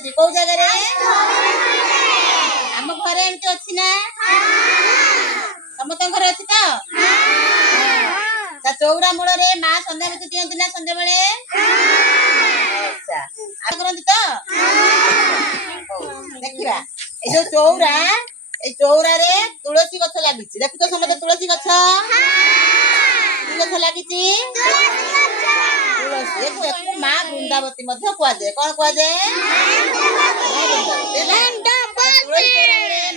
ବସିଛି କୋଉ ଜାଗାରେ? ଆମ ଘରେ ଏମିତି ଅଛି ନା? ସମସ୍ତଙ୍କ ଘରେ ଅଛି ତ? ଚଉରା ମୂଳରେ ମା ସନ୍ଧ୍ୟାବତୀ ଦିଅନ୍ତି ନା ସନ୍ଧ୍ୟାବେଳେ? କରନ୍ତି ତ? ଦେଖିବା ଏଇ ଯୋଉ ଚଉରା, ଏଇ ଚଉରାରେ ତୁଳସୀ ଗଛ ଲାଗିଛି। ଦେଖୁଛ ସମସ୍ତେ ତୁଳସୀ ଗଛ? କି ଗଛ ଲାଗିଛି? ତୁଳସୀ। ମା ବୃନ୍ଦାବତୀ ମଧ୍ୟ କୁହାଯାଏ। କଣ କୁହାଯାଏ?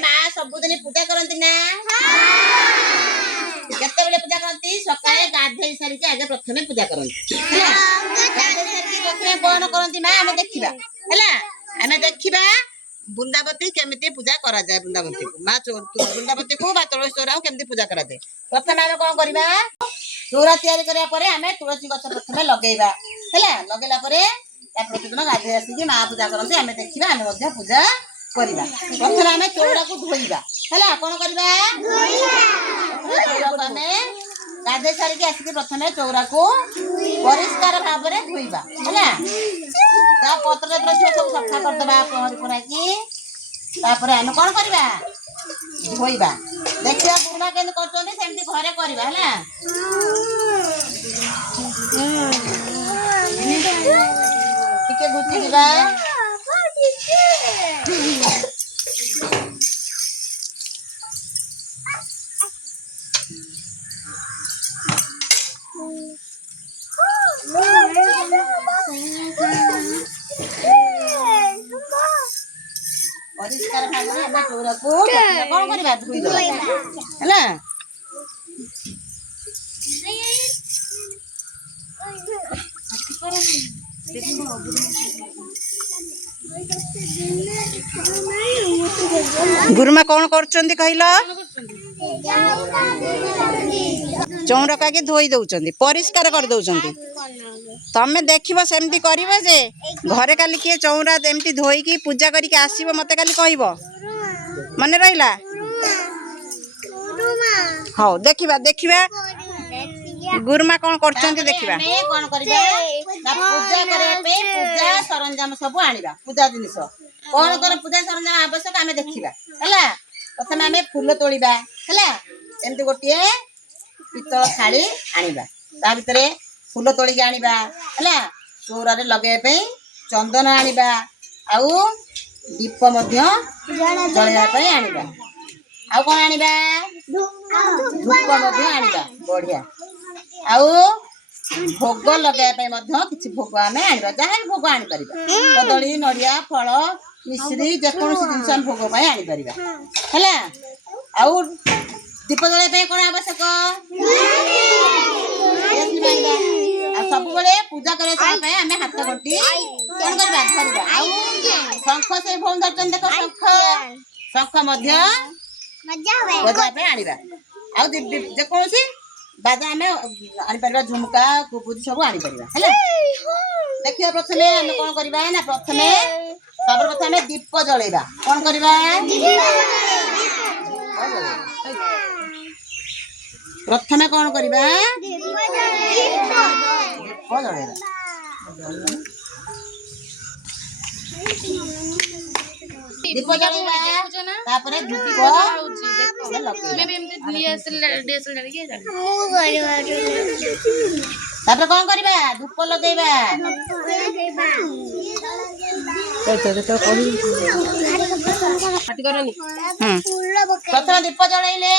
ମା ସବୁଦିନ ପୂଜା କରନ୍ତି ନା? କେତେବେଳେ ପୂଜା କରନ୍ତି? ସକାଳେ ଗାଧେଇ ସାରିକି ଆଗେ ପ୍ରଥମେ ପୂଜା କରନ୍ତି। ଗାଧେଇ ସାରିକି ପ୍ରଥମେ କଣ କରନ୍ତି ମା? ଆମେ ଦେଖିବା ହେଲା। ଆମେ ଦେଖିବା ବୃନ୍ଦାବତୀ କେମିତି ପୂଜା କରାଯାଏ। ବୃନ୍ଦାବତୀକୁ ମା ବୃନ୍ଦାବତୀକୁ ବା ତୁଳସୀ ଚଉରାକୁ କେମିତି ପୂଜା କରାଯାଏ। ପ୍ରଥମେ ଆମେ କଣ କରିବା? ଚଉରା ତିଆରି କରିବା ପରେ ଆମେ ତୁଳସୀ ଗଛ ପ୍ରଥମେ ଲଗେଇବା ହେଲା। ଲଗେଇଲା ପରେ ତା ପ୍ରତିଦିନ ଗାଧେଇ ଆସିକି ମା ପୂଜା କରନ୍ତି। ଆମେ ଦେଖିବା, ଆମେ ମଧ୍ୟ ପୂଜା କରିବା। ପ୍ରଥମେ ଆମେ ଚଉରାକୁ ଧୋଇବା ହେଲା। କଣ କରିବା? ଚଉରାକୁ ଆମେ ଗାଧେଇ ସାରିକି ଆସିକି ପ୍ରଥମେ ଚଉରାକୁ ପରିଷ୍କାର ଭାବରେ ଧୋଇବା ହେଲା। ତା ପତ୍ର ଥିବ ସବୁ ସଫା କରିଦବା ପହଁରି ପରାକି। ତାପରେ ଆମେ କଣ କରିବା? ଧୋଇବା। ଦେଖିବା ପୁରୁଣା କେମିତି କରୁଛନ୍ତି ସେମିତି ଘରେ କରିବା ହେଲା। ଟିକେ ଘୁଟି ଯିବା। ପରିଷ୍କାର ଭାବରେ ଆମେ ଚଉରାକୁ କଣ କରିବା? ଧୋଇଦବା ହେଲା। ଗୁରୁମା କଣ କରୁଛନ୍ତି କହିଲ? ଚଉରାକୁ ଆଗେ ଧୋଇ ଦଉଛନ୍ତି, ପରିଷ୍କାର କରିଦଉଛନ୍ତି। ତମେ ଦେଖିବ ସେମିତି କରିବ ଯେ ଘରେ କାଲି କିଏ ଚଉରା ଏମିତି ଧୋଇକି ପୂଜା କରିକି ଆସିବ, ମତେ କାଲି କହିବ। ମନେ ରହିଲା? ହଉ ଦେଖିବା ଦେଖିବା ଗୁରୁମା କଣ କରୁଛନ୍ତି ଦେଖିବା। କଣ କରିବା? ପୂଜା କରିବା ପାଇଁ ପୂଜା ସରଞ୍ଜାମ ସବୁ ଆଣିବା। ପୂଜା ଜିନିଷ କଣ କଣ ପୂଜା ସରଞ୍ଜାମ ଆବଶ୍ୟକ ଆମେ ଦେଖିବା ହେଲା। ପ୍ରଥମେ ଆମେ ଫୁଲ ତୋଳିବା ହେଲା। ଏମିତି ଗୋଟିଏ ପିତ୍ତଳ ଥାଳି ଆଣିବା। ତା ଭିତରେ ଫୁଲ ତୋଳିକି ଆଣିବା ହେଲା। ଚଉରାରେ ଲଗେଇବା ପାଇଁ ଚନ୍ଦନ ଆଣିବା। ଆଉ ଦୀପ ମଧ୍ୟ ଜଳେଇବା ପାଇଁ ଆଣିବା। ଆଉ କଣ ଆଣିବା? ଧୂପ ମଧ୍ୟ ଆଣିବା। ବଢିଆ। ଆଉ ଭୋଗ ଲଗେଇବା ପାଇଁ ମଧ୍ୟ କିଛି ଭୋଗ ଆମେ ଆଣିବା। ଯାହା ବି ଭୋଗ ଆଣିପାରିବା। କଦଳୀ, ନଡ଼ିଆ, ଫଳ, ମିଶ୍ରି, ଯେକୌଣସି ଜିନିଷ ଆମେ ଭୋଗ ପାଇଁ ଆଣିପାରିବା ହେଲା। ଆଉ ଦୀପ ଜଳେଇବା ପାଇଁ କଣ ଆବଶ୍ୟକ? ଆଉ ସବୁବେଳେ ପୂଜା କରିବା ପାଇଁ ଆମେ ହାତ ଗଣ୍ଠି କଣ କରିବା? ଧରିବା। ଆଉ ଶଙ୍ଖ ସେଇ ଭଉଣୀ ଧରିଛନ୍ତି ଦେଖ, ଶଙ୍ଖ ମଧ୍ୟ ବଜାଇବା ପାଇଁ ଆଣିବା। ଆଉ ଯେକୌଣସି ବାଜା ଆମେ ଆଣିପାରିବା। ଝୁମୁକା, କୁବୁଜି ସବୁ ଆଣିପାରିବା ହେଲା। ଦେଖିବା ପ୍ରଥମେ ଆମେ କଣ କରିବା ନା, ପ୍ରଥମେ ସର୍ବପ୍ରଥମେ ଦୀପ ଜଳେଇବା। କଣ କରିବା? ପ୍ରଥମେ କଣ କରିବା? ଦୀପ ଜଳେଇବା। ଦୀପ ଜଳେଇବା। ତାପରେ ଧୂପ ତାପରେ କଣ କରିବା? ଧୂପ ଲଗେଇବା। ପ୍ରଥମେ ଦୀପ ଜଳେଇଲେ,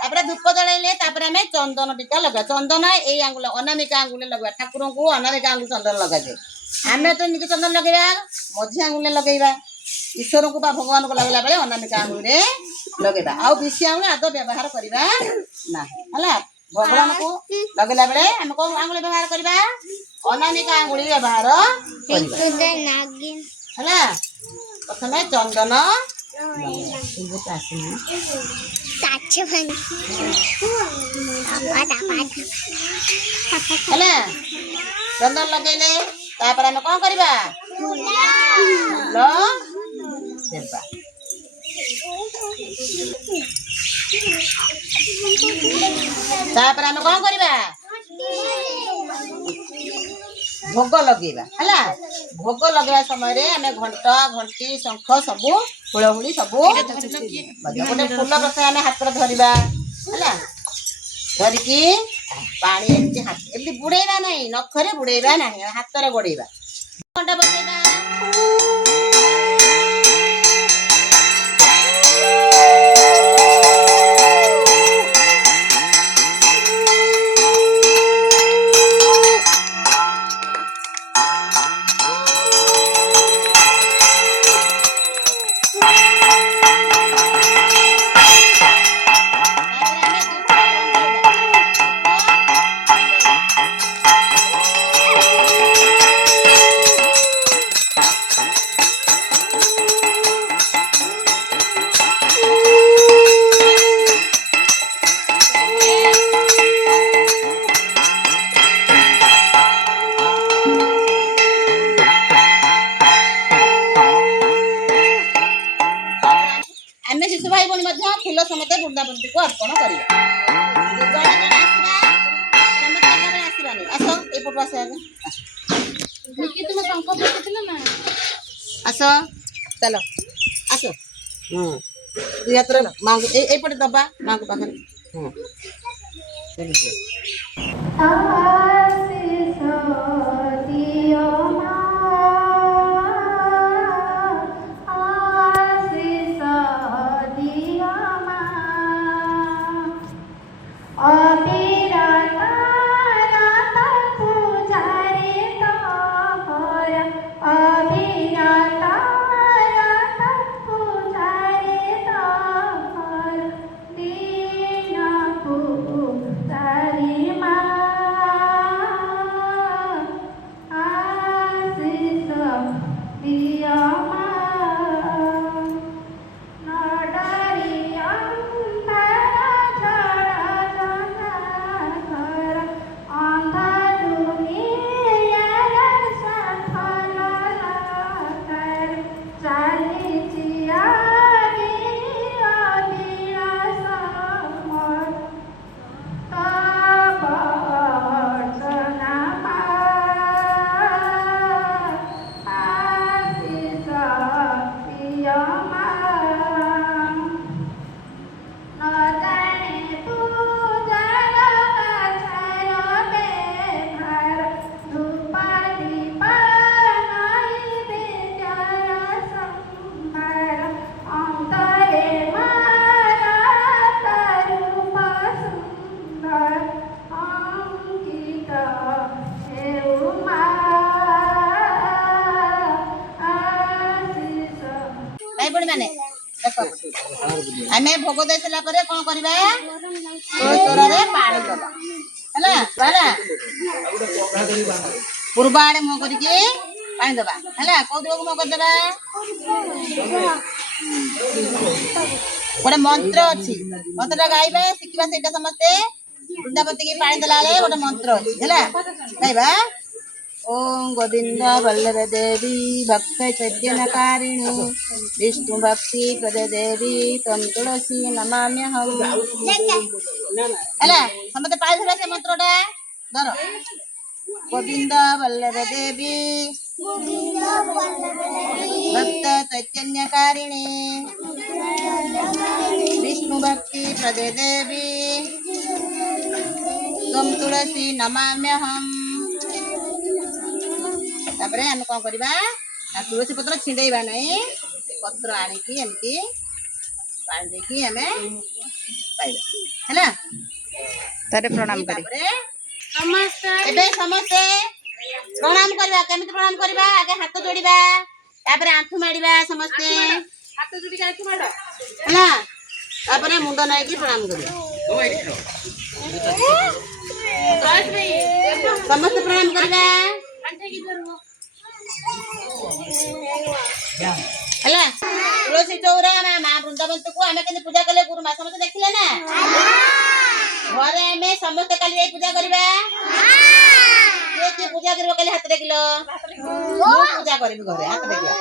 ତାପରେ ଧୂପ ଜଳେଇଲେ, ତାପରେ ଆମେ ଚନ୍ଦନ ଟିକା ଲଗେଇବା। ଚନ୍ଦନ ଏଇ ଆଙ୍ଗୁଳ ଅନାମିକା ଆଙ୍ଗୁଳି ଲଗେଇବା। ଠାକୁରଙ୍କୁ ଅନାମିକା ଆଙ୍ଗୁଳି ଚନ୍ଦନ ଲଗାଯାଏ। ଆମେ ତ ନିଜେ ଚନ୍ଦନ ଲଗେଇବା, ମଝି ଆଙ୍ଗୁଳିରେ ଲଗେଇବା। ଈଶ୍ୱରଙ୍କୁ ବା ଭଗବାନଙ୍କୁ ଲଗେଇଲା ବେଳେ ଅନାମିକା ଆଙ୍ଗୁଳିରେ ଲଗେଇବା। ଆଉ ବିଶି ଆଙ୍ଗୁଳି ଆଦୌ ବ୍ୟବହାର କରିବା ନାହିଁ ହେଲା। ଭଗବାନଙ୍କୁ ଲଗେଇଲା ବେଳେ ଆମେ କୋଉ ଆଙ୍ଗୁଳି ବ୍ୟବହାର କରିବା? ଅନାମିକା ଆଙ୍ଗୁଳି ବ୍ୟବହାର କରିବା ହେଲା। ପ୍ରଥମେ ଚନ୍ଦନ ହେଲା। ଚନ୍ଦନ ଲଗେଇଲେ ତାପରେ ଆମେ କଣ କରିବା? ଫୁଲ ଦେବା। ତାପରେ ଆମେ କଣ କରିବା? भोग लगेगा है भोग लगेगा समय आम घंट घंटी शंख सब हुलहुली सब गोटे फूल गछ आम हाथ धरवा है धरिकी पानी एमती बुड़ेगा ना नखरे बुड़ेगा ना हाथ में गोड़ेगा घंटा बजेगा आमे शिशु भाई बहनी फूल समते वृंदावंती को अर्पण करवा आस एपटू आस आस चलो आस दुई हाथ माँ को एपटे दबा माँ को पाखे माने आमे भोग दे सला परे कोन करबा तोरे पानी दबा हैला बाला पूर्व आड़े मो करी के पानी दबा हैला को दो मो कर दबा गोटे मंत्र अछि मंत्रटा गाइबा सिखिबा सेटा समस्ते वृंदावती के पानी दला ले गोटे मंत्र अछि हैला गाइबा ओम गोविंद वल्लभ देवी भक्त चैतन्यकारिणी विष्णु भक्ति प्रद देवी तम तुलसी नमाम्यहम् हैला समते पाई धरा से मंत्रटा धर गोविंद वल्लभ देवी भक्त चैतन्यकारिणी विष्णु भक्ति प्रद देवी तम तुलसी नमाम्यहम् तापरे हम कौन करबा तुलसी पत्र छिंडेबा नहीं पत्र आनिकी एमती पानी देकी हमें पाइबा हैला तारे प्रणाम करी समस्त एबे समस्त प्रणाम करबा केमिति प्रणाम करबा आगे हाथ जोड़ीबा तापरे आंठू माडीबा समस्त हाथ जोड़ी के आंठू माडो हैला तापरे मुंडो नाई की प्रणाम करबा समस्त प्रणाम करबा हैला तुलसी चौरा माँ वृंदावंती को आमे केने पूजा कले गुरु माँ समस्त देखिले ना घरे आमे समस्त काली जाई पूजा करबा के पूजा करबा काली हाथ देखिलो पूजा करबी घरे हाथ देखिया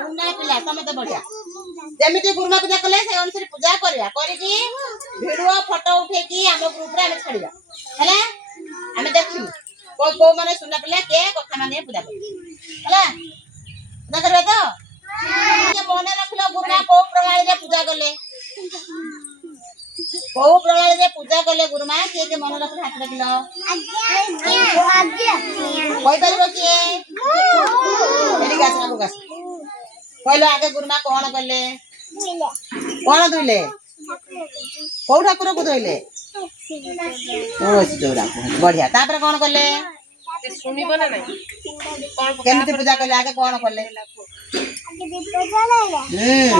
पुना पिला समस्त बढ़िया जेमिति गुरुमा पूजा कले से अनुसार पूजा करबा करिकी वीडियो फोटो उठेकी हम ग्रुप रे आमे छाड़ीबा हैला आमे देखिबू को माने सुना पिला के कथा माने पूजा करला पूजा करबे तो ये मने रखलो गुरुमा को प्रणाली रे पूजा करले को प्रणाली रे पूजा करले गुरुमा के मन रख हाथ रखलो कोई करबो के मेरी गाछ ना गाछ कहलो आगे गुरुमा कोन करले कोन दुइले को ठाकुर को धोइले ओ चौरा बढ़िया तापर कोन करले सुनिबो ना नहीं केमती पूजा करले आगे कोन करले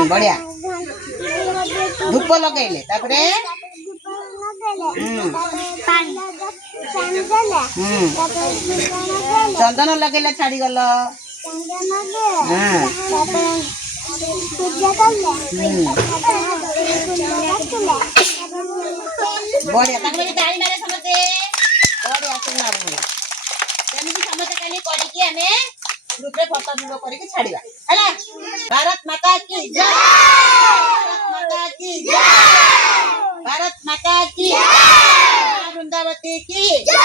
बढ़िया धूप लगेले तापरे चंदन लगेले छाड़ी गल बढ़िया ताकि ताली मारे समझे बढ़िया सुना बोला केमती समझे काली करी कि हमें ग्रुप रे फोटो वीडियो करके छाड़ीबा हैला भारत माता की जय भारत माता की जय भारत माता की जय वृंदावती की जय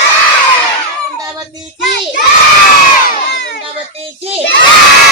वृंदावती की जय वृंदावती की जय